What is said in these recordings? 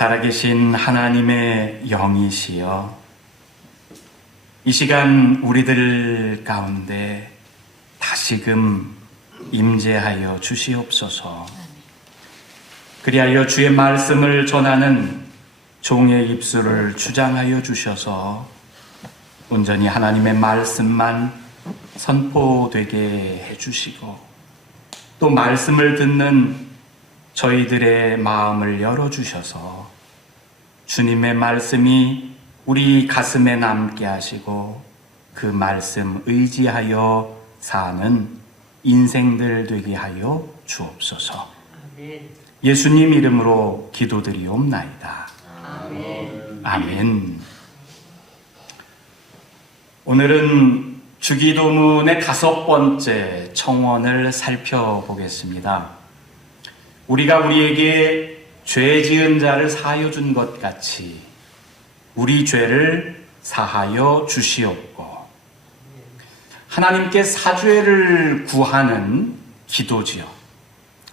살아계신 하나님의 영이시여, 이 시간 우리들 가운데 다시금 임재하여 주시옵소서. 그리하여 주의 말씀을 전하는 종의 입술을 주장하여 주셔서 온전히 하나님의 말씀만 선포되게 해주시고, 또 말씀을 듣는 저희들의 마음을 열어주셔서 주님의 말씀이 우리 가슴에 남게 하시고 그 말씀 의지하여 사는 인생들 되게 하여 주옵소서. 예수님 이름으로 기도드리옵나이다. 아멘. 오늘은 주기도문의 5번째 청원을 살펴보겠습니다. 우리가 우리에게 죄 지은 자를 사하여 준 것 같이 우리 죄를 사하여 주시옵고, 하나님께 사죄를 구하는 기도지요.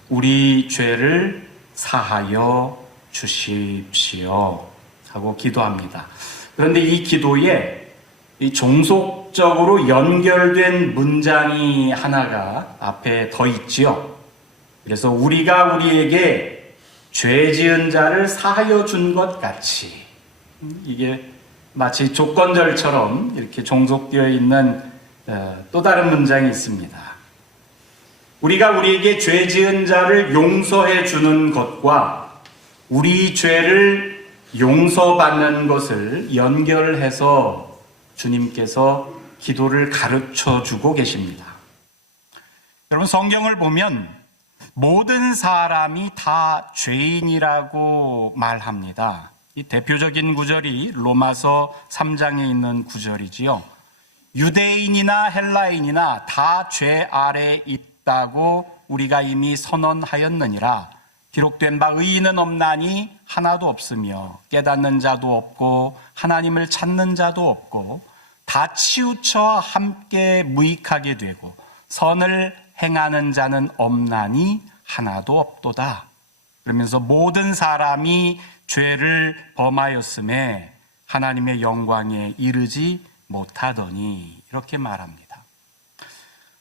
우리 죄를 사하여 주십시오 하고 기도합니다. 그런데 이 기도에 이 종속적으로 연결된 문장이 하나가 앞에 더 있지요. 그래서 우리가 우리에게 죄 지은 자를 사하여 준 것 같이, 이게 마치 조건절처럼 이렇게 종속되어 있는 또 다른 문장이 있습니다. 우리가 우리에게 죄 지은 자를 용서해 주는 것과 우리 죄를 용서받는 것을 연결해서 주님께서 기도를 가르쳐 주고 계십니다. 여러분, 성경을 보면 모든 사람이 다 죄인이라고 말합니다. 이 대표적인 구절이 로마서 3장에 있는 구절이지요. 유대인이나 헬라인이나 다 죄 아래 있다고 우리가 이미 선언하였느니라. 기록된 바 의인은 없나니 하나도 없으며 깨닫는 자도 없고 하나님을 찾는 자도 없고 다 치우쳐 함께 무익하게 되고 선을 행하는 자는 없나니 하나도 없도다. 그러면서 모든 사람이 죄를 범하였음에 하나님의 영광에 이르지 못하더니, 이렇게 말합니다.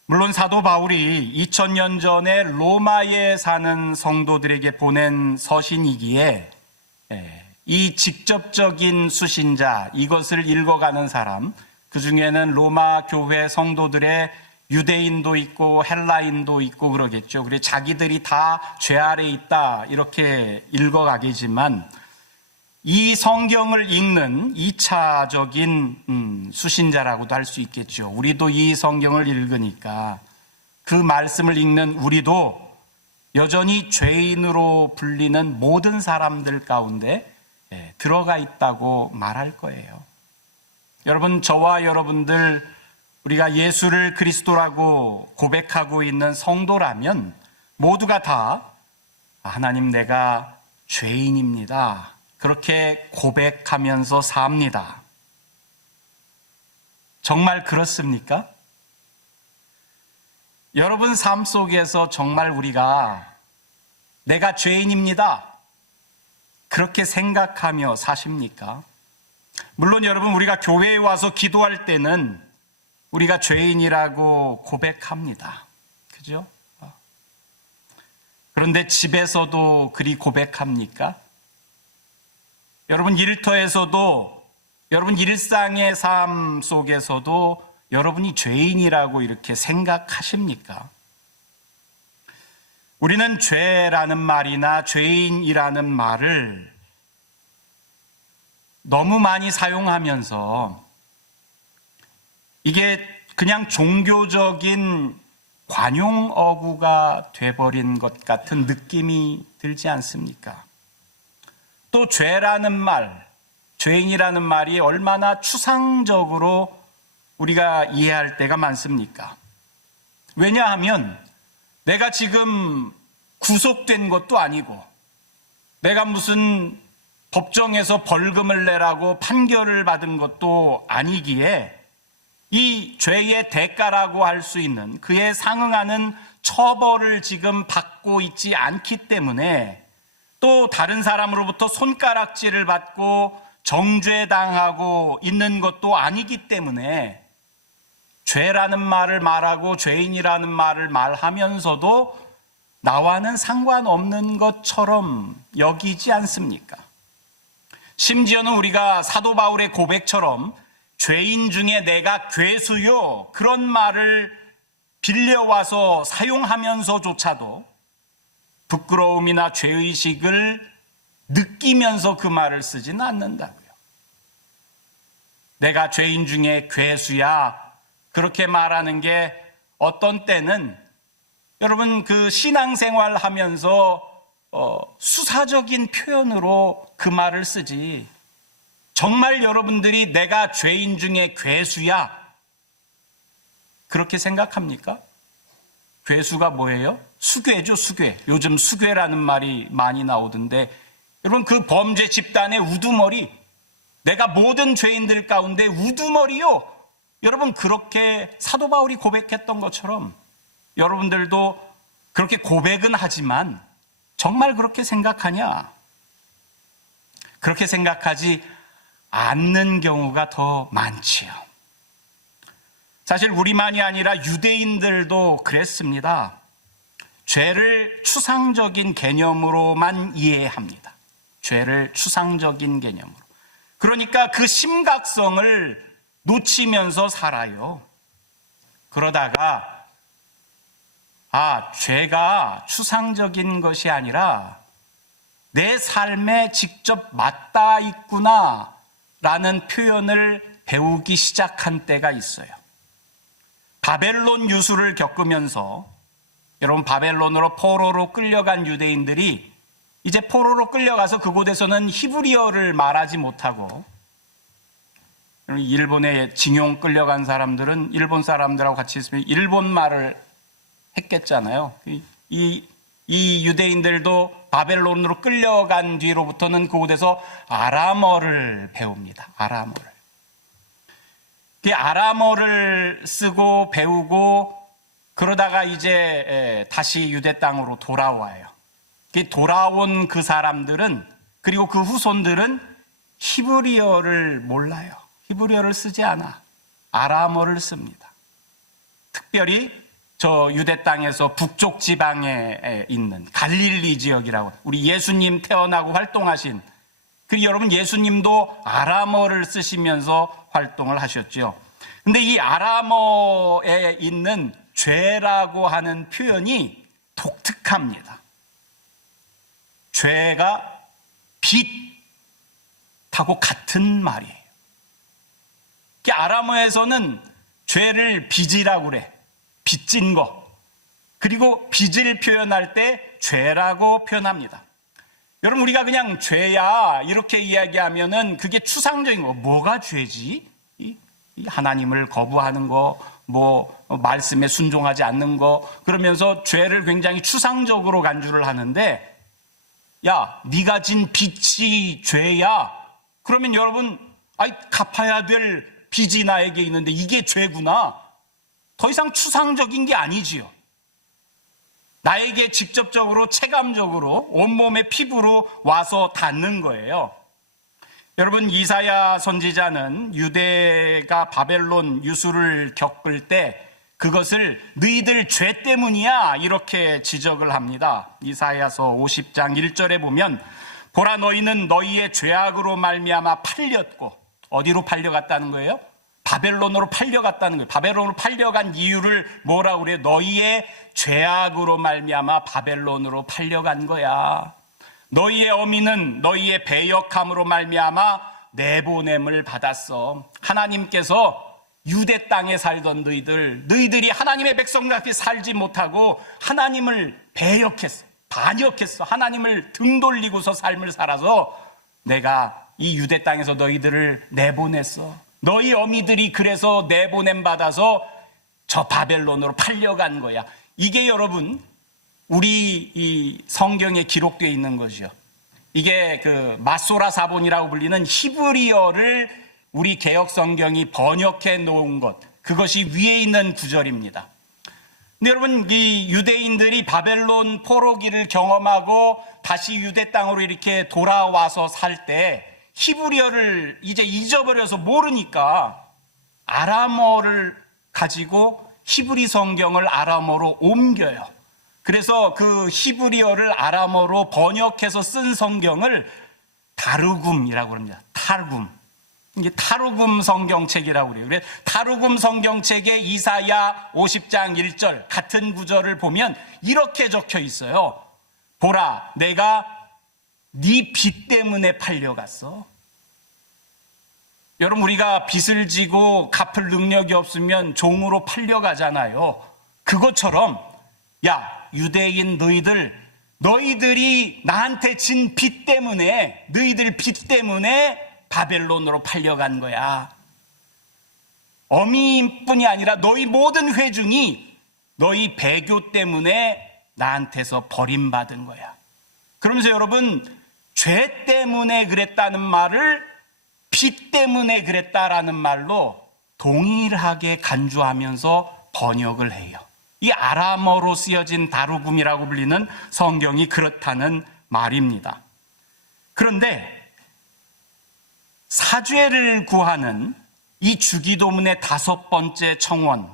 물론 사도 바울이 2000년 전에 로마에 사는 성도들에게 보낸 서신이기에 이 직접적인 수신자, 이것을 읽어가는 사람, 그 중에는 로마 교회 성도들의 유대인도 있고 헬라인도 있고 그러겠죠. 그래 자기들이 다 죄 아래 있다 이렇게 읽어가겠지만, 이 성경을 읽는 2차적인 수신자라고도 할 수 있겠죠. 우리도 이 성경을 읽으니까 그 말씀을 읽는 우리도 여전히 죄인으로 불리는 모든 사람들 가운데 들어가 있다고 말할 거예요. 여러분, 저와 여러분들, 우리가 예수를 그리스도라고 고백하고 있는 성도라면 모두가 다 하나님, 내가 죄인입니다, 그렇게 고백하면서 삽니다. 정말 그렇습니까? 여러분 삶 속에서 정말 우리가 내가 죄인입니다, 그렇게 생각하며 사십니까? 물론 여러분, 우리가 교회에 와서 기도할 때는 우리가 죄인이라고 고백합니다. 그죠? 그런데 집에서도 그리 고백합니까? 여러분 일터에서도, 여러분 일상의 삶 속에서도 여러분이 죄인이라고 이렇게 생각하십니까? 우리는 죄라는 말이나 죄인이라는 말을 너무 많이 사용하면서 이게 그냥 종교적인 관용어구가 돼버린 것 같은 느낌이 들지 않습니까? 또 죄라는 말, 죄인이라는 말이 얼마나 추상적으로 우리가 이해할 때가 많습니까? 왜냐하면 내가 지금 구속된 것도 아니고 내가 무슨 법정에서 벌금을 내라고 판결을 받은 것도 아니기에 이 죄의 대가라고 할 수 있는 그에 상응하는 처벌을 지금 받고 있지 않기 때문에 또 다른 사람으로부터 손가락질을 받고 정죄당하고 있는 것도 아니기 때문에 죄라는 말을 말하고 죄인이라는 말을 말하면서도 나와는 상관없는 것처럼 여기지 않습니까? 심지어는 우리가 사도 바울의 고백처럼 죄인 중에 내가 괴수요, 그런 말을 빌려와서 사용하면서조차도 부끄러움이나 죄의식을 느끼면서 그 말을 쓰지는 않는다고요. 내가 죄인 중에 괴수야, 그렇게 말하는 게 어떤 때는 여러분 그 신앙생활 하면서 수사적인 표현으로 그 말을 쓰지, 정말 여러분들이 내가 죄인 중에 괴수야 그렇게 생각합니까? 괴수가 뭐예요? 수괴죠, 수괴. 요즘 수괴라는 말이 많이 나오던데, 여러분 그 범죄 집단의 우두머리, 내가 모든 죄인들 가운데 우두머리요. 여러분 그렇게 사도 바울이 고백했던 것처럼 여러분들도 그렇게 고백은 하지만 정말 그렇게 생각하냐? 그렇게 생각하지 않는 경우가 더 많지요. 사실 우리만이 아니라 유대인들도 그랬습니다. 죄를 추상적인 개념으로만 이해합니다. 죄를 추상적인 개념으로. 그러니까 그 심각성을 놓치면서 살아요. 그러다가 죄가 추상적인 것이 아니라 내 삶에 직접 맞닿아 있구나 라는 표현을 배우기 시작한 때가 있어요. 바벨론 유수를 겪으면서 여러분 바벨론으로 포로로 끌려간 유대인들이 이제 포로로 끌려가서 그곳에서는 히브리어를 말하지 못하고, 일본에 징용 끌려간 사람들은 일본 사람들하고 같이 있으면 일본 말을 했겠잖아요. 이 유대인들도 바벨론으로 끌려간 뒤로부터는 그곳에서 아람어를 배웁니다. 아람어를. 그 아람어를 쓰고 배우고 그러다가 이제 다시 유대 땅으로 돌아와요. 돌아온 그 사람들은, 그리고 그 후손들은 히브리어를 몰라요. 히브리어를 쓰지 않아. 아람어를 씁니다. 특별히 저 유대 땅에서 북쪽 지방에 있는 갈릴리 지역이라고, 우리 예수님 태어나고 활동하신, 그리고 여러분 예수님도 아람어를 쓰시면서 활동을 하셨죠. 근데 이 아람어에 있는 죄라고 하는 표현이 독특합니다. 죄가 빚하고 같은 말이에요. 아람어에서는 죄를 빚이라고 그래. 빚진 거. 그리고 빚을 표현할 때 죄라고 표현합니다. 여러분 우리가 그냥 죄야 이렇게 이야기하면은 그게 추상적인 거. 뭐가 죄지? 하나님을 거부하는 거, 말씀에 순종하지 않는 거, 그러면서 죄를 굉장히 추상적으로 간주를 하는데, 야, 네가 진 빚이 죄야. 그러면 여러분, 갚아야 될 빚이 나에게 있는데 이게 죄구나. 더 이상 추상적인 게 아니지요. 나에게 직접적으로 체감적으로 온몸의 피부로 와서 닿는 거예요. 여러분 이사야 선지자는 유대가 바벨론 유수를 겪을 때 그것을 너희들 죄 때문이야 이렇게 지적을 합니다. 이사야서 50장 1절에 보면 보라 너희는 너희의 죄악으로 말미암아 팔렸고, 어디로 팔려갔다는 거예요? 바벨론으로 팔려갔다는 거예요. 바벨론으로 팔려간 이유를 뭐라고 그래요? 너희의 죄악으로 말미암아 바벨론으로 팔려간 거야. 너희의 어미는 너희의 배역함으로 말미암아 내보냄을 받았어. 하나님께서 유대 땅에 살던 너희들이 하나님의 백성답게 살지 못하고 하나님을 배역했어, 반역했어. 하나님을 등 돌리고서 삶을 살아서 내가 이 유대 땅에서 너희들을 내보냈어. 너희 어미들이 그래서 내보냄 받아서 저 바벨론으로 팔려간 거야. 이게 여러분 우리 이 성경에 기록되어 있는 거죠. 이게 그 마소라 사본이라고 불리는 히브리어를 우리 개역 성경이 번역해 놓은 것, 그것이 위에 있는 구절입니다. 근데 여러분, 이 유대인들이 바벨론 포로기를 경험하고 다시 유대 땅으로 이렇게 돌아와서 살 때 히브리어를 이제 잊어버려서 모르니까 아람어를 가지고 히브리 성경을 아람어로 옮겨요. 그래서 그 히브리어를 아람어로 번역해서 쓴 성경을 다르굼이라고 합니다. 타르굼. 이게 타르굼 성경책이라고 그래요. 그래서 타르굼 성경책의 이사야 50장 1절 같은 구절을 보면 이렇게 적혀 있어요. 보라, 내가 네 빚 때문에 팔려갔어. 여러분, 우리가 빚을 지고 갚을 능력이 없으면 종으로 팔려가잖아요. 그것처럼 야, 유대인 너희들이 나한테 진 빚 때문에, 너희들 빚 때문에 바벨론으로 팔려간 거야. 어미뿐이 아니라 너희 모든 회중이 너희 배교 때문에 나한테서 버림받은 거야. 그러면서 여러분, 죄 때문에 그랬다는 말을 빚 때문에 그랬다라는 말로 동일하게 간주하면서 번역을 해요. 이 아람어로 쓰여진 다르굼이라고 불리는 성경이 그렇다는 말입니다. 그런데 사죄를 구하는 이 주기도문의 5번째 청원,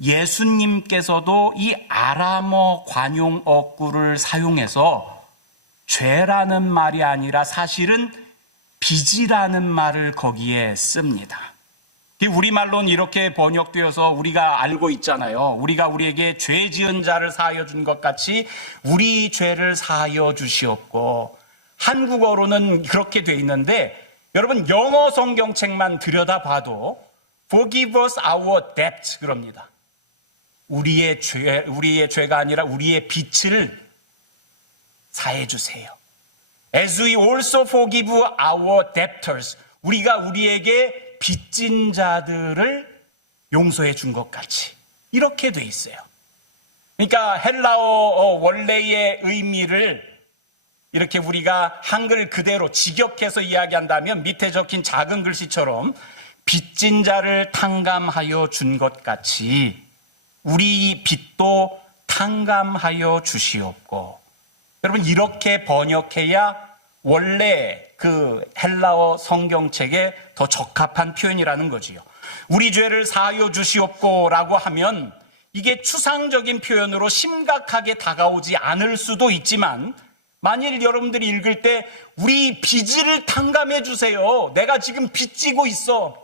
예수님께서도 이 아람어 관용 어구를 사용해서 죄라는 말이 아니라 사실은 빚이라는 말을 거기에 씁니다. 우리말로는 이렇게 번역되어서 우리가 알고 있잖아요. 우리가 우리에게 죄 지은 자를 사하여 준 것 같이 우리 죄를 사하여 주시옵고, 한국어로는 그렇게 돼 있는데 여러분, 영어 성경책만 들여다봐도 Forgive us our debt 그럽니다. 우리의 죄가 아니라 우리의 빚을 사해 주세요. As we also forgive our debtors. 우리가 우리에게 빚진 자들을 용서해 준 것 같이 이렇게 돼 있어요. 그러니까 헬라어 원래의 의미를 이렇게 우리가 한글 그대로 직역해서 이야기한다면 밑에 적힌 작은 글씨처럼 빚진 자를 탕감하여 준 것 같이 우리 빚도 탕감하여 주시옵고. 여러분, 이렇게 번역해야 원래 그 헬라어 성경책에 더 적합한 표현이라는 거지요. 우리 죄를 사하여 주시옵고 라고 하면 이게 추상적인 표현으로 심각하게 다가오지 않을 수도 있지만, 만일 여러분들이 읽을 때 우리 빚을 탕감해 주세요. 내가 지금 빚지고 있어.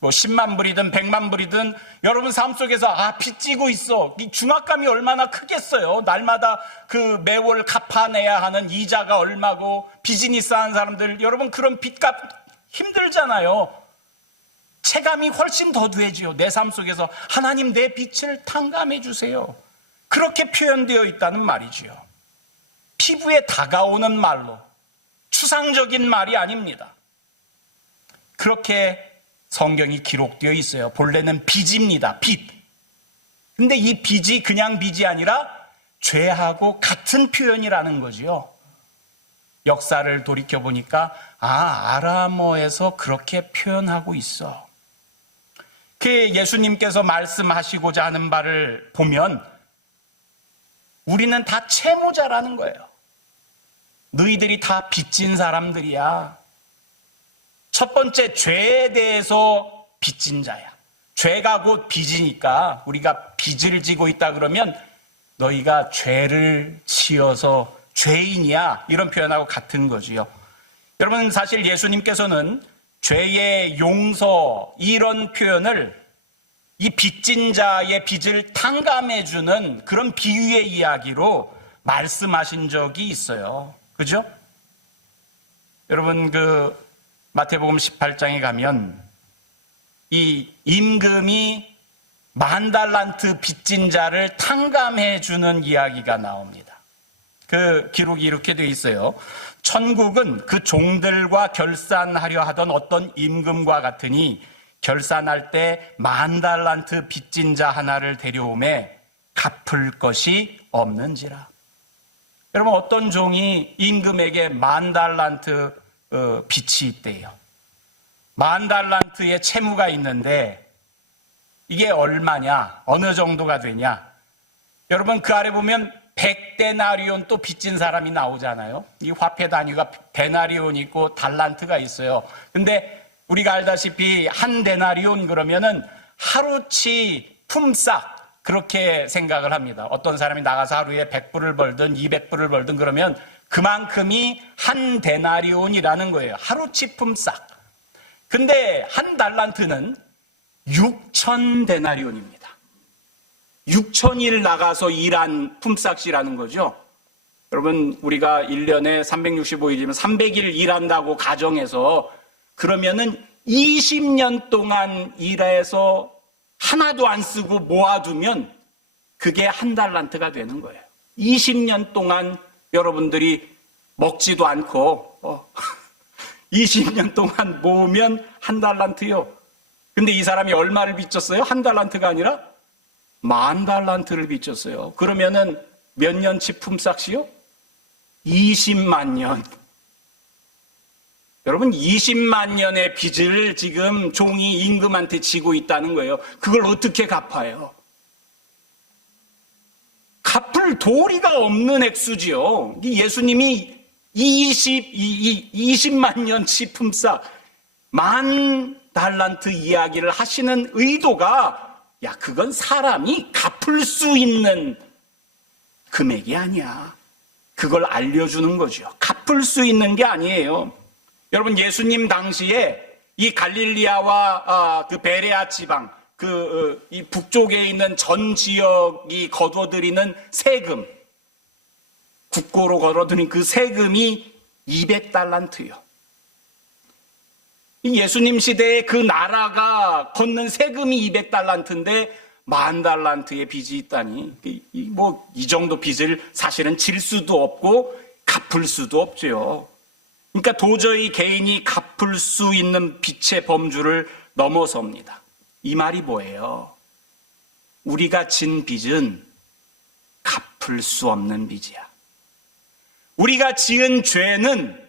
뭐 10만 불이든 100만 불이든 여러분 삶 속에서 빚지고 있어. 이 중압감이 얼마나 크겠어요. 날마다 그 매월 갚아내야 하는 이자가 얼마고, 비즈니스 하는 사람들 여러분 그런 빚값 힘들잖아요. 체감이 훨씬 더 되지요. 내 삶 속에서 하나님 내 빚을 탕감해 주세요. 그렇게 표현되어 있다는 말이지요. 피부에 다가오는 말로, 추상적인 말이 아닙니다. 그렇게 성경이 기록되어 있어요. 본래는 빚입니다. 빚. 근데 이 빚이 그냥 빚이 아니라 죄하고 같은 표현이라는 거지요. 역사를 돌이켜보니까 아람어에서 그렇게 표현하고 있어. 그 예수님께서 말씀하시고자 하는 바를 보면 우리는 다 채무자라는 거예요. 너희들이 다 빚진 사람들이야. 첫 번째, 죄에 대해서 빚진 자야. 죄가 곧 빚이니까 우리가 빚을 지고 있다 그러면 너희가 죄를 지어서 죄인이야, 이런 표현하고 같은 거지요. 여러분, 사실 예수님께서는 죄의 용서 이런 표현을 이 빚진 자의 빚을 탕감해 주는 그런 비유의 이야기로 말씀하신 적이 있어요. 그죠? 여러분, 그 마태복음 18장에 가면 이 임금이 10,000달란트 빚진 자를 탕감해 주는 이야기가 나옵니다. 그 기록이 이렇게 되어 있어요. 천국은 그 종들과 결산하려 하던 어떤 임금과 같으니 결산할 때 10,000달란트 빚진 자 하나를 데려오매 갚을 것이 없는지라. 여러분, 어떤 종이 임금에게 10,000달란트 빚이 있대요. 10,000달란트의 채무가 있는데 이게 얼마냐? 어느 정도가 되냐? 여러분 그 아래 보면 100데나리온 또 빚진 사람이 나오잖아요. 이 화폐 단위가 데나리온이 있고 달란트가 있어요. 근데 우리가 알다시피 한 데나리온 그러면은 하루치 품삯 그렇게 생각을 합니다. 어떤 사람이 나가서 하루에 100불을 벌든 200불을 벌든 그러면 그만큼이 한 데나리온이라는 거예요. 하루치 품삯. 근데 한 달란트는 6,000데나리온입니다. 6,000일 나가서 일한 품삯이라는 거죠. 여러분 우리가 1년에 365일이면 300일 일한다고 가정해서 그러면은 20년 동안 일해서 하나도 안 쓰고 모아두면 그게 한 달란트가 되는 거예요. 20년 동안 여러분들이 먹지도 않고 20년 동안 모으면 한 달란트요. 근데 이 사람이 얼마를 빚졌어요? 한 달란트가 아니라 10,000달란트를 빚졌어요. 그러면은 몇 년치 품삯이요? 20만 년. 여러분 20만 년의 빚을 지금 종이 임금한테 지고 있다는 거예요. 그걸 어떻게 갚아요? 갚을 도리가 없는 액수지요. 예수님이 20만 년치 품삯 10,000달란트 이야기를 하시는 의도가 그건 사람이 갚을 수 있는 금액이 아니야. 그걸 알려주는 거죠. 갚을 수 있는 게 아니에요. 여러분 예수님 당시에 이 갈릴리아와 그 베레아 지방 이 북쪽에 있는 전 지역이 거둬들이는 세금, 국고로 거둬들인 그 세금이 200달란트요. 예수님 시대에 그 나라가 걷는 세금이 200달란트인데 10,000달란트의 빚이 있다니 이 정도 빚을 사실은 질 수도 없고 갚을 수도 없죠. 그러니까 도저히 개인이 갚을 수 있는 빚의 범주를 넘어섭니다. 이 말이 뭐예요? 우리가 진 빚은 갚을 수 없는 빚이야. 우리가 지은 죄는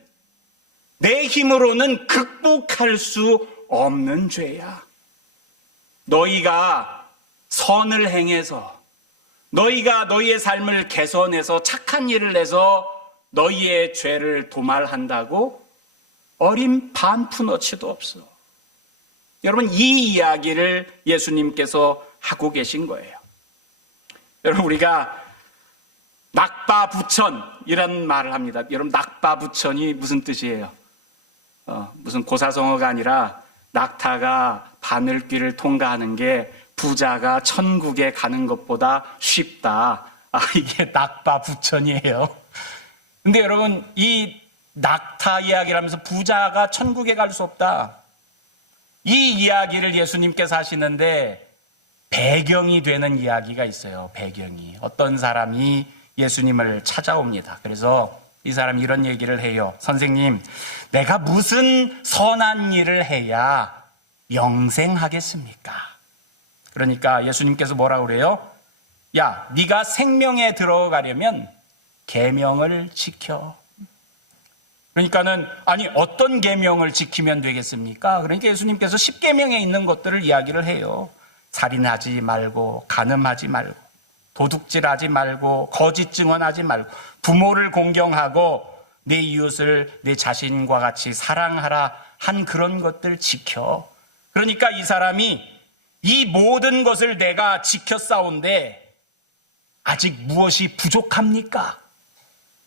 내 힘으로는 극복할 수 없는 죄야. 너희가 선을 행해서 너희가 너희의 삶을 개선해서 착한 일을 해서 너희의 죄를 도말한다고 어린 반푼어치도 없어. 여러분 이 이야기를 예수님께서 하고 계신 거예요. 여러분 우리가 낙바부천 이런 말을 합니다. 여러분 낙바부천이 무슨 뜻이에요? 무슨 고사성어가 아니라 낙타가 바늘길을 통과하는 게 부자가 천국에 가는 것보다 쉽다. 이게 낙바부천이에요. 근데 여러분 이 낙타 이야기를 하면서 부자가 천국에 갈 수 없다. 이 이야기를 예수님께서 하시는데 배경이 되는 이야기가 있어요. 배경이. 어떤 사람이 예수님을 찾아옵니다. 그래서 이 사람이 이런 얘기를 해요. 선생님, 내가 무슨 선한 일을 해야 영생하겠습니까? 그러니까 예수님께서 뭐라고 그래요? 야, 네가 생명에 들어가려면 계명을 지켜. 그러니까는 아니 어떤 계명을 지키면 되겠습니까? 그러니까 예수님께서 10계명에 있는 것들을 이야기를 해요. 살인하지 말고, 간음하지 말고, 도둑질하지 말고, 거짓 증언하지 말고, 부모를 공경하고 내 이웃을 내 자신과 같이 사랑하라 한 그런 것들 지켜. 그러니까 이 사람이 이 모든 것을 내가 지켰사온데 아직 무엇이 부족합니까?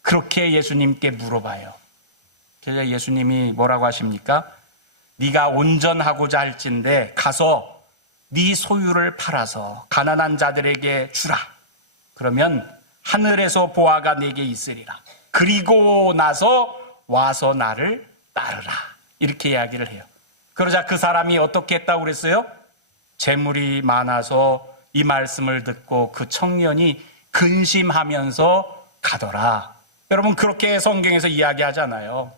그렇게 예수님께 물어봐요. 그래서 예수님이 뭐라고 하십니까? 네가 온전하고자 할진대 가서 네 소유를 팔아서 가난한 자들에게 주라. 그러면 하늘에서 보화가 네게 있으리라. 그리고 나서 와서 나를 따르라. 이렇게 이야기를 해요. 그러자 그 사람이 어떻게 했다고 그랬어요? 재물이 많아서 이 말씀을 듣고 그 청년이 근심하면서 가더라. 여러분 그렇게 성경에서 이야기하잖아요.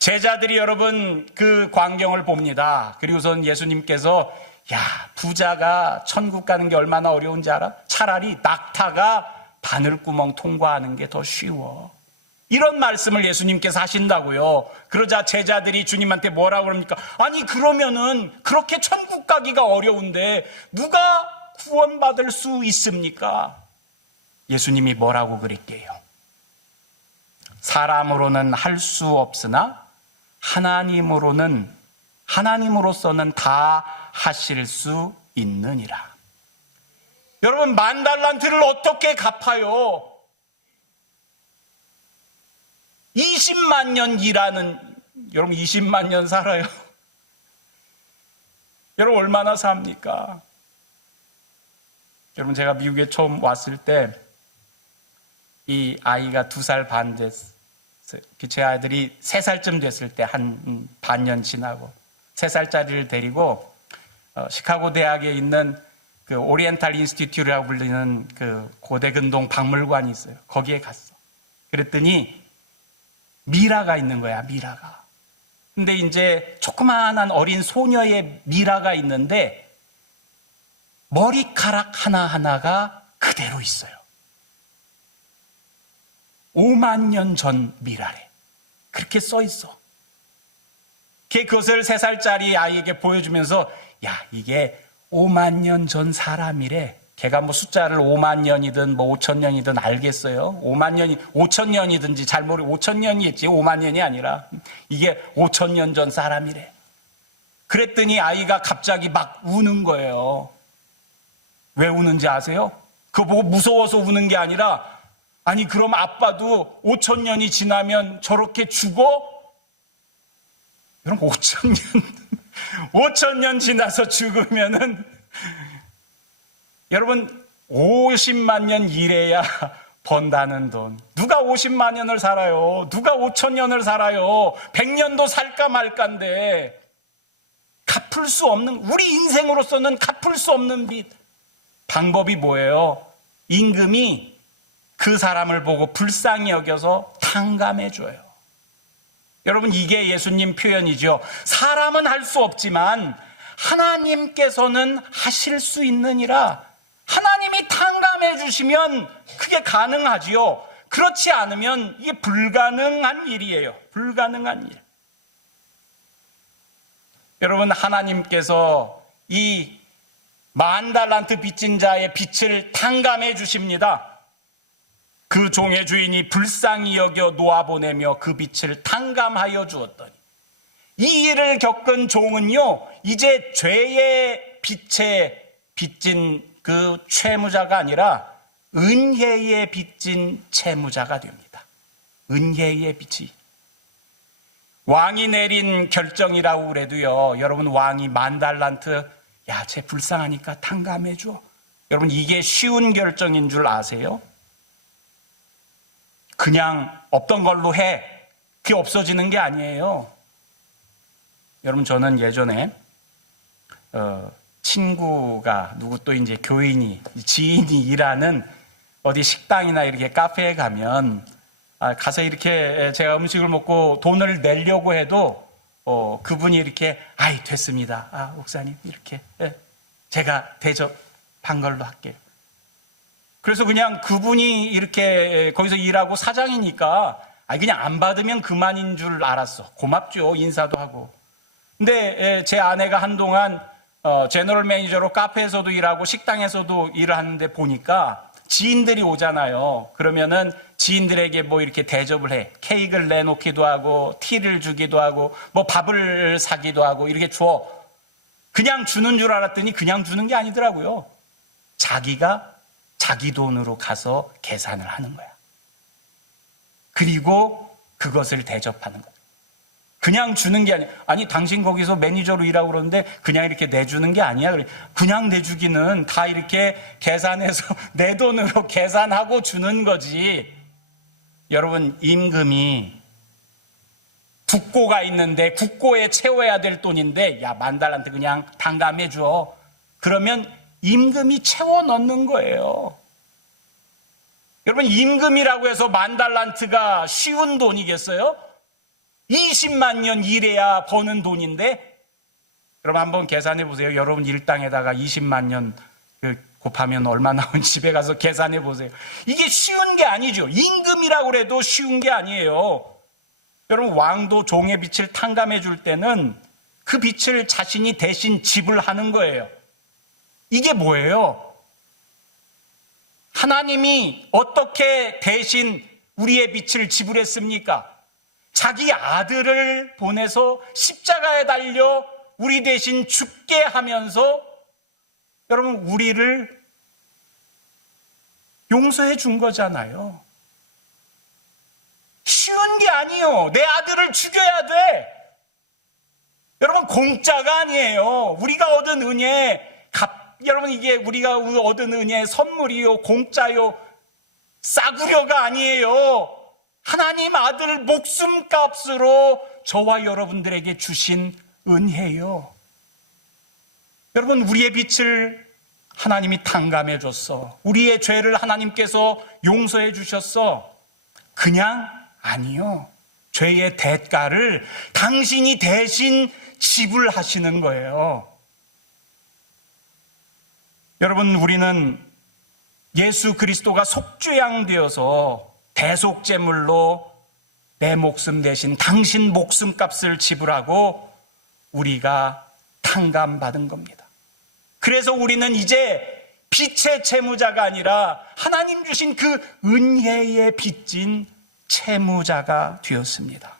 제자들이 여러분 그 광경을 봅니다. 그리고선 예수님께서 야, 부자가 천국 가는 게 얼마나 어려운지 알아? 차라리 낙타가 바늘구멍 통과하는 게 더 쉬워. 이런 말씀을 예수님께서 하신다고요. 그러자 제자들이 주님한테 뭐라고 그럽니까? 아니 그러면은 그렇게 천국 가기가 어려운데 누가 구원받을 수 있습니까? 예수님이 뭐라고 그랬게요? 사람으로는 할 수 없으나 하나님으로서는 다 하실 수 있느니라. 여러분, 10,000달란트를 어떻게 갚아요? 20만 년 일하는, 여러분 20만 년 살아요. 여러분 얼마나 삽니까? 여러분 제가 미국에 처음 왔을 때 이 아이가 2살 반 됐어요. 제 아들이 3살쯤 됐을 때 한 반년 지나고 3살짜리를 데리고 시카고 대학에 있는 그 오리엔탈 인스티튜트라고 불리는 그 고대근동 박물관이 있어요. 거기에 갔어. 그랬더니 미라가 있는 거야, 미라가. 근데 이제 조그마한 어린 소녀의 미라가 있는데 머리카락 하나하나가 그대로 있어요. 5만 년 전 미라래. 그렇게 써 있어. 걔 그것을 3살짜리 아이에게 보여주면서 야, 이게 5만 년 전 사람이래. 걔가 뭐 숫자를 5만 년이든 뭐 5천 년이든 알겠어요. 5만 년이 5천 년이든지 잘 모르고 5천 년이겠지. 5만 년이 아니라 이게 5천 년 전 사람이래. 그랬더니 아이가 갑자기 막 우는 거예요. 왜 우는지 아세요? 그거 보고 무서워서 우는 게 아니라 아니 그럼 아빠도 5천 년이 지나면 저렇게 죽어? 여러분 5천 년 지나서 죽으면은 여러분 50만 년 일해야 번다는 돈. 누가 50만 년을 살아요? 누가 5천 년을 살아요? 100년도 살까 말까인데 갚을 수 없는, 우리 인생으로서는 갚을 수 없는 빚. 방법이 뭐예요? 임금이 그 사람을 보고 불쌍히 여겨서 탕감해 줘요. 여러분 이게 예수님 표현이죠. 사람은 할 수 없지만 하나님께서는 하실 수 있느니라. 하나님이 탕감해 주시면 그게 가능하지요. 그렇지 않으면 이게 불가능한 일이에요. 불가능한 일. 여러분 하나님께서 이 10,000달란트 빚진 자의 빚을 탕감해 주십니다. 그 종의 주인이 불쌍히 여겨 놓아보내며 그 빚을 탕감하여 주었더니 이 일을 겪은 종은요 이제 죄의 빚에 빚진 그 채무자가 아니라 은혜의 빚진 채무자가 됩니다. 은혜의 빚이. 왕이 내린 결정이라고 그래도요, 여러분 왕이 10,000달란트, 야, 쟤 불쌍하니까 탕감해 줘. 여러분 이게 쉬운 결정인 줄 아세요? 그냥 없던 걸로 해. 그게 없어지는 게 아니에요. 여러분 저는 예전에 친구가 누구 또 이제 교인이 지인이 일하는 어디 식당이나 이렇게 카페에 가면 가서 이렇게 제가 음식을 먹고 돈을 내려고 해도 그분이 이렇게 아이 됐습니다. 목사님 이렇게 제가 대접한 걸로 할게요. 그래서 그냥 그분이 이렇게 거기서 일하고 사장이니까 그냥 안 받으면 그만인 줄 알았어. 고맙죠. 인사도 하고. 근데 제 아내가 한동안 제너럴 매니저로 카페에서도 일하고 식당에서도 일을 하는데 보니까 지인들이 오잖아요. 그러면은 지인들에게 뭐 이렇게 대접을 해. 케이크를 내놓기도 하고 티를 주기도 하고 뭐 밥을 사기도 하고 이렇게 줘. 그냥 주는 줄 알았더니 그냥 주는 게 아니더라고요. 자기가 자기 돈으로 가서 계산을 하는 거야. 그리고 그것을 대접하는 거야. 그냥 주는 게 아니야. 아니 당신 거기서 매니저로 일하고 그러는데 그냥 이렇게 내주는 게 아니야. 그냥 내주기는 다 이렇게 계산해서 내 돈으로 계산하고 주는 거지. 여러분 임금이 국고가 있는데 국고에 채워야 될 돈인데 야 10,000달란트 그냥 탕감해 줘. 그러면 임금이 채워 넣는 거예요. 여러분 임금이라고 해서 10,000달란트가 쉬운 돈이겠어요? 20만 년 일해야 버는 돈인데 여러분 한번 계산해 보세요. 여러분 일당에다가 20만 년 곱하면 얼마 나온 집에 가서 계산해 보세요. 이게 쉬운 게 아니죠. 임금이라고 해도 쉬운 게 아니에요. 여러분, 왕도 종의 빚을 탕감해 줄 때는 그 빚을 자신이 대신 지불하는 거예요. 이게 뭐예요? 하나님이 어떻게 대신 우리의 빚을 지불했습니까? 자기 아들을 보내서 십자가에 달려 우리 대신 죽게 하면서 여러분, 우리를 용서해 준 거잖아요. 쉬운 게 아니에요. 내 아들을 죽여야 돼. 여러분, 공짜가 아니에요. 우리가 얻은 은혜, 여러분, 이게 우리가 얻은 은혜 선물이요, 공짜요, 싸구려가 아니에요. 하나님 아들 목숨값으로 저와 여러분들에게 주신 은혜요. 여러분, 우리의 빚을 하나님이 탕감해 줬어. 우리의 죄를 하나님께서 용서해 주셨어. 그냥 아니요. 죄의 대가를 당신이 대신 지불하시는 거예요. 여러분, 우리는 예수 그리스도가 속죄양 되어서 대속제물로 내 목숨 대신 당신 목숨값을 지불하고 우리가 탕감받은 겁니다. 그래서 우리는 이제 빚의 채무자가 아니라 하나님 주신 그 은혜의 빚진 채무자가 되었습니다.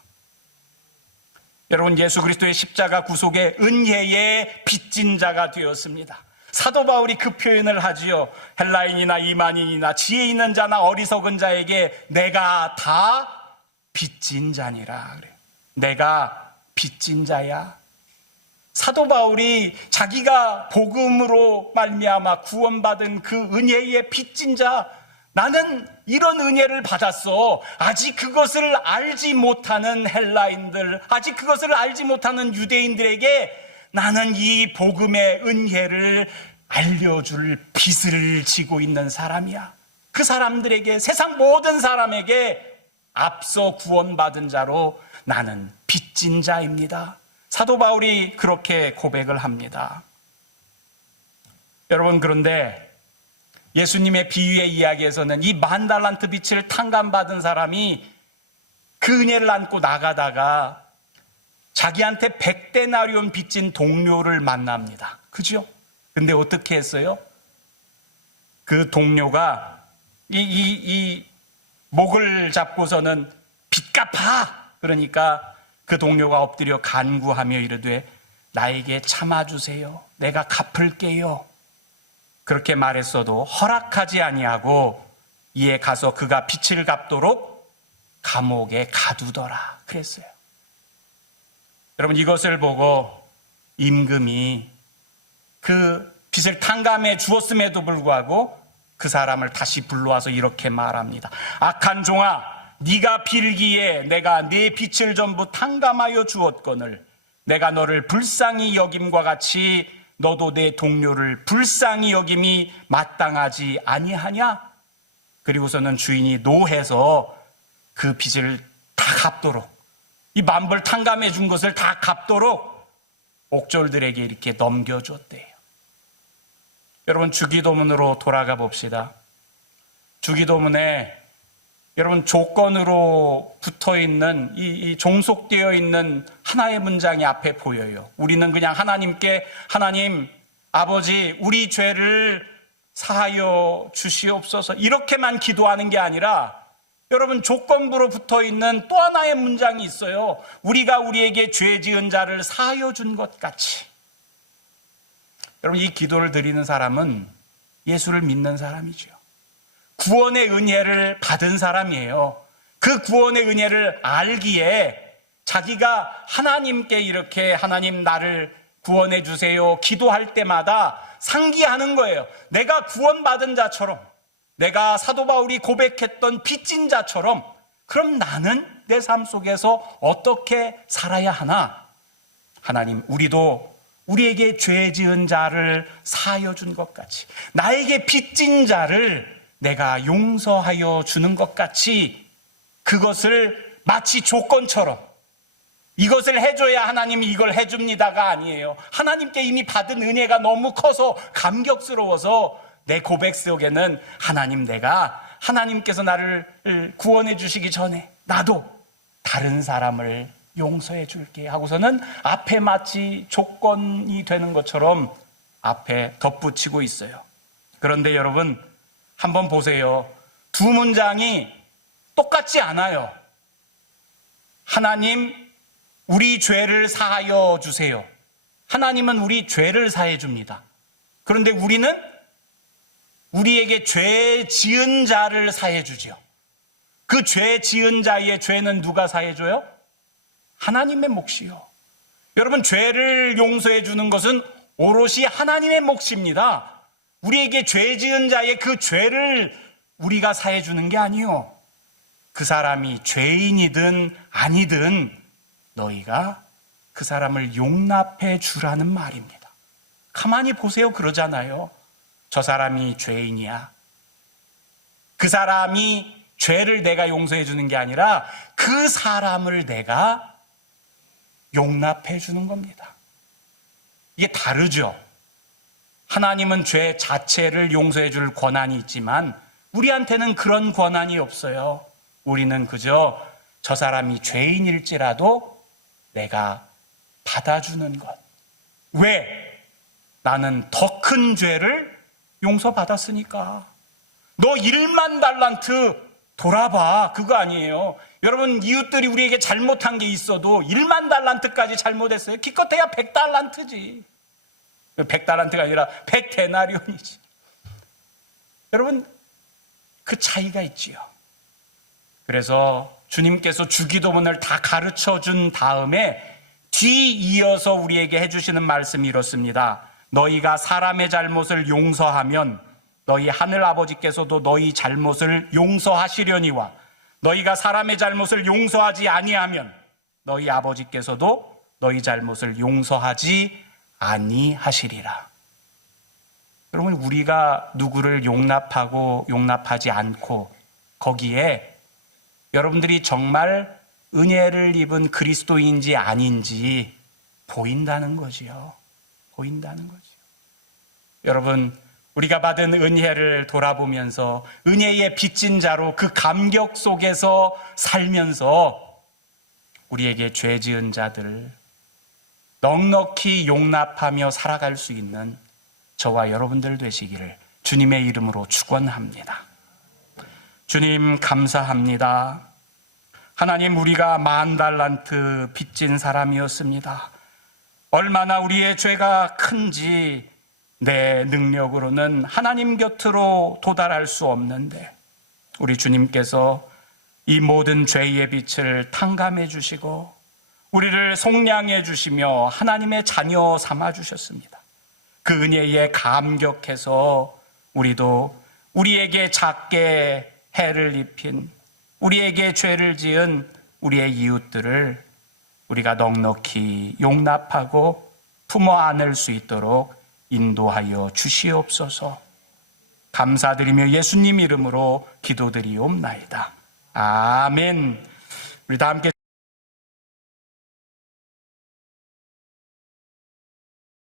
여러분, 예수 그리스도의 십자가 구속의 은혜의 빚진 자가 되었습니다. 사도 바울이 그 표현을 하지요. 헬라인이나 이만인이나 지혜 있는 자나 어리석은 자에게 내가 다 빚진 자니라. 그래요. 내가 빚진 자야. 사도 바울이 자기가 복음으로 말미암아 구원받은 그 은혜의 빚진 자, 나는 이런 은혜를 받았어. 아직 그것을 알지 못하는 헬라인들, 아직 그것을 알지 못하는 유대인들에게 나는 이 복음의 은혜를 알려줄 빚을 지고 있는 사람이야. 그 사람들에게, 세상 모든 사람에게 앞서 구원받은 자로 나는 빚진 자입니다. 사도 바울이 그렇게 고백을 합니다. 여러분, 그런데 예수님의 비유의 이야기에서는 이 10,000달란트 빚을 탕감받은 사람이 그 은혜를 안고 나가다가 자기한테 100데나리온 빚진 동료를 만납니다. 그죠? 근데 어떻게 했어요? 그 동료가 이 목을 잡고서는 빚 갚아! 그러니까 그 동료가 엎드려 간구하며 이르되 나에게 참아주세요. 내가 갚을게요. 그렇게 말했어도 허락하지 아니하고 이에 가서 그가 빚을 갚도록 감옥에 가두더라. 그랬어요. 여러분, 이것을 보고 임금이 그 빚을 탕감해 주었음에도 불구하고 그 사람을 다시 불러와서 이렇게 말합니다. 악한 종아, 네가 빌기에 내가 네 빚을 전부 탕감하여 주었거늘 내가 너를 불쌍히 여김과 같이 너도 내 동료를 불쌍히 여김이 마땅하지 아니하냐? 그리고서는 주인이 노해서 그 빚을 다 갚도록, 이 만불 탕감해 준 것을 다 갚도록 옥졸들에게 이렇게 넘겨줬대요. 여러분, 주기도문으로 돌아가 봅시다. 주기도문에 여러분 조건으로 붙어 있는 이 종속되어 있는 하나의 문장이 앞에 보여요. 우리는 그냥 하나님께 하나님 아버지 우리 죄를 사하여 주시옵소서 이렇게만 기도하는 게 아니라 여러분 조건부로 붙어 있는 또 하나의 문장이 있어요. 우리가 우리에게 죄 지은 자를 사하여 준 것 같이. 여러분, 이 기도를 드리는 사람은 예수를 믿는 사람이죠. 구원의 은혜를 받은 사람이에요. 그 구원의 은혜를 알기에 자기가 하나님께 이렇게 하나님 나를 구원해 주세요 기도할 때마다 상기하는 거예요. 내가 구원받은 자처럼, 내가 사도 바울이 고백했던 빚진 자처럼 그럼 나는 내 삶 속에서 어떻게 살아야 하나? 하나님, 우리도 우리에게 죄 지은 자를 사하여 준 것 같이 나에게 빚진 자를 내가 용서하여 주는 것 같이 그것을 마치 조건처럼 이것을 해줘야 하나님이 이걸 해줍니다가 아니에요. 하나님께 이미 받은 은혜가 너무 커서 감격스러워서 내 고백 속에는 하나님, 내가 하나님께서 나를 구원해 주시기 전에 나도 다른 사람을 용서해 줄게 하고서는 앞에 마치 조건이 되는 것처럼 앞에 덧붙이고 있어요. 그런데 여러분, 한번 보세요. 두 문장이 똑같지 않아요. 하나님, 우리 죄를 사하여 주세요. 하나님은 우리 죄를 사해 줍니다. 그런데 우리는 우리에게 죄 지은 자를 사해 주죠. 그 죄 지은 자의 죄는 누가 사해 줘요? 하나님의 몫이요. 여러분, 죄를 용서해 주는 것은 오롯이 하나님의 몫입니다. 우리에게 죄 지은 자의 그 죄를 우리가 사해 주는 게 아니요. 그 사람이 죄인이든 아니든 너희가 그 사람을 용납해 주라는 말입니다. 가만히 보세요. 그러잖아요. 저 사람이 죄인이야. 그 사람이 죄를 내가 용서해 주는 게 아니라 그 사람을 내가 용납해 주는 겁니다. 이게 다르죠. 하나님은 죄 자체를 용서해 줄 권한이 있지만 우리한테는 그런 권한이 없어요. 우리는 그저 저 사람이 죄인일지라도 내가 받아주는 것. 왜? 나는 더 큰 죄를 용서받았으니까. 너 1만 달란트 돌아봐. 그거 아니에요. 여러분, 이웃들이 우리에게 잘못한 게 있어도 1만 달란트까지 잘못했어요. 기껏해야 100달란트지. 100달란트가 아니라 100데나리온이지. 여러분, 그 차이가 있지요. 그래서 주님께서 주기도문을 다 가르쳐 준 다음에 뒤이어서 우리에게 해주시는 말씀이 이렇습니다. 너희가 사람의 잘못을 용서하면 너희 하늘 아버지께서도 너희 잘못을 용서하시려니와 너희가 사람의 잘못을 용서하지 아니하면 너희 아버지께서도 너희 잘못을 용서하지 아니하시리라. 여러분, 우리가 누구를 용납하고 용납하지 않고 거기에 여러분들이 정말 은혜를 입은 그리스도인지 아닌지 보인다는 거지요. 보인다는 거지요. 여러분, 우리가 받은 은혜를 돌아보면서 은혜의 빚진 자로 그 감격 속에서 살면서 우리에게 죄 지은 자들을 넉넉히 용납하며 살아갈 수 있는 저와 여러분들 되시기를 주님의 이름으로 축원합니다. 주님, 감사합니다. 하나님, 우리가 10,000달란트 빚진 사람이었습니다. 얼마나 우리의 죄가 큰지 내 능력으로는 하나님 곁으로 도달할 수 없는데 우리 주님께서 이 모든 죄의 빛을 탕감해 주시고 우리를 속량해 주시며 하나님의 자녀 삼아 주셨습니다. 그 은혜에 감격해서 우리도 우리에게 작게 해를 입힌, 우리에게 죄를 지은 우리의 이웃들을 우리가 넉넉히 용납하고 품어 안을 수 있도록 인도하여 주시옵소서. 감사드리며 예수님 이름으로 기도드리옵나이다. 아멘. 우리 다 함께